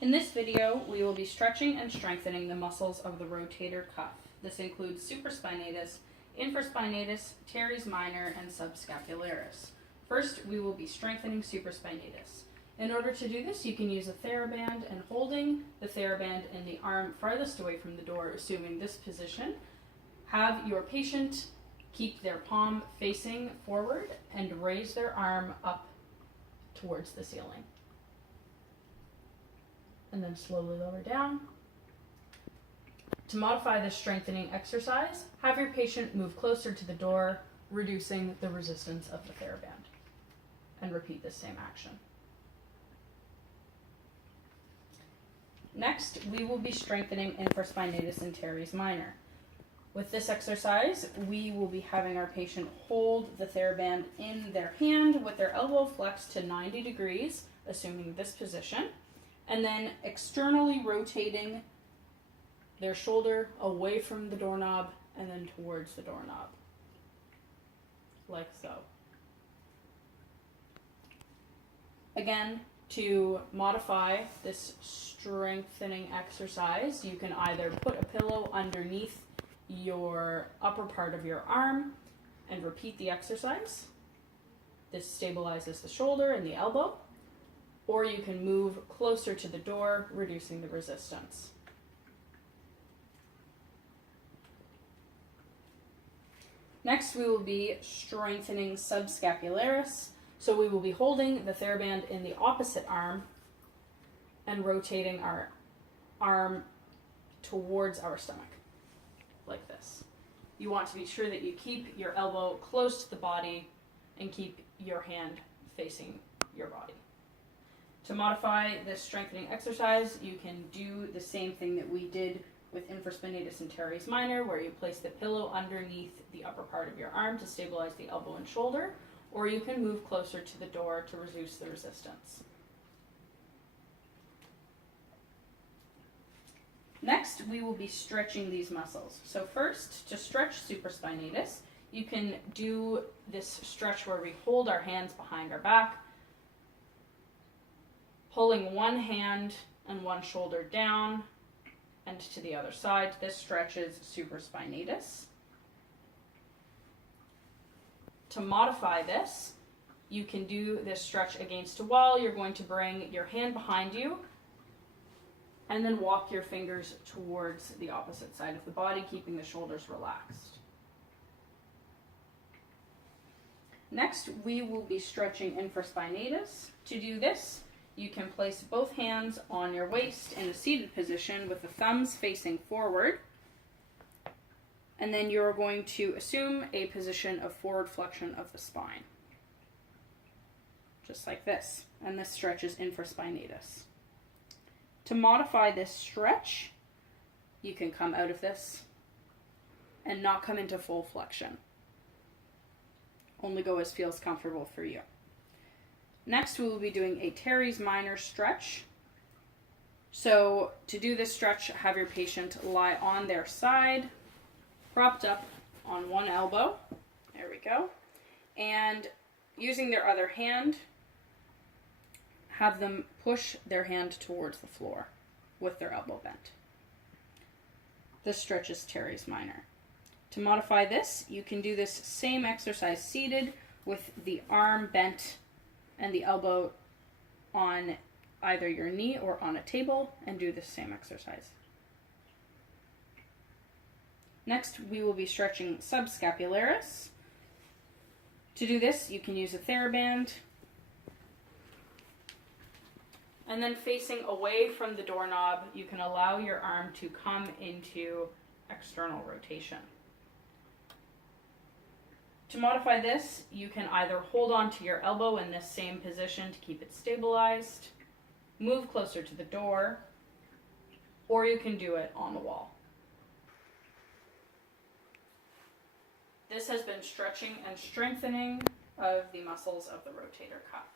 In this video, we will be stretching and strengthening the muscles of the rotator cuff. This includes supraspinatus, infraspinatus, teres minor, and subscapularis. First, we will be strengthening supraspinatus. In order to do this, you can use a TheraBand, and holding the TheraBand in the arm farthest away from the door, assuming this position, have your patient keep their palm facing forward and raise their arm up towards the ceiling. And then slowly lower down. To modify this strengthening exercise, have your patient move closer to the door, reducing the resistance of the TheraBand. And repeat this same action. Next, we will be strengthening infraspinatus and teres minor. With this exercise, we will be having our patient hold the TheraBand in their hand with their elbow flexed to 90 degrees, assuming this position, and then externally rotating their shoulder away from the doorknob and then towards the doorknob, like so. Again, to modify this strengthening exercise, you can either put a pillow underneath your upper part of your arm and repeat the exercise. This stabilizes the shoulder and the elbow. Or you can move closer to the door, reducing the resistance. Next, we will be strengthening subscapularis. So we will be holding the TheraBand in the opposite arm and rotating our arm towards our stomach, like this. You want to be sure that you keep your elbow close to the body and keep your hand facing your body. To modify this strengthening exercise, you can do the same thing that we did with infraspinatus and teres minor, where you place the pillow underneath the upper part of your arm to stabilize the elbow and shoulder, or you can move closer to the door to reduce the resistance. Next, we will be stretching these muscles. So first, to stretch supraspinatus, you can do this stretch where we hold our hands behind our back, pulling one hand and one shoulder down and to the other side. This stretches supraspinatus. To modify this, you can do this stretch against a wall. You're going to bring your hand behind you and then walk your fingers towards the opposite side of the body, keeping the shoulders relaxed. Next, we will be stretching infraspinatus. To do this, you can place both hands on your waist in a seated position with the thumbs facing forward. And then you're going to assume a position of forward flexion of the spine. Just like this. And this stretches infraspinatus. To modify this stretch, you can come out of this and not come into full flexion. Only go as feels comfortable for you. Next, we will be doing a teres minor stretch. So to do this stretch, have your patient lie on their side, propped up on one elbow. There we go. And using their other hand, have them push their hand towards the floor with their elbow bent. This stretches teres minor. To modify this, you can do this same exercise seated with the arm bent and the elbow on either your knee or on a table, and do the same exercise. Next, we will be stretching subscapularis. To do this, you can use a TheraBand. And then facing away from the doorknob, you can allow your arm to come into external rotation. To modify this, you can either hold on to your elbow in this same position to keep it stabilized, move closer to the door, or you can do it on the wall. This has been stretching and strengthening of the muscles of the rotator cuff.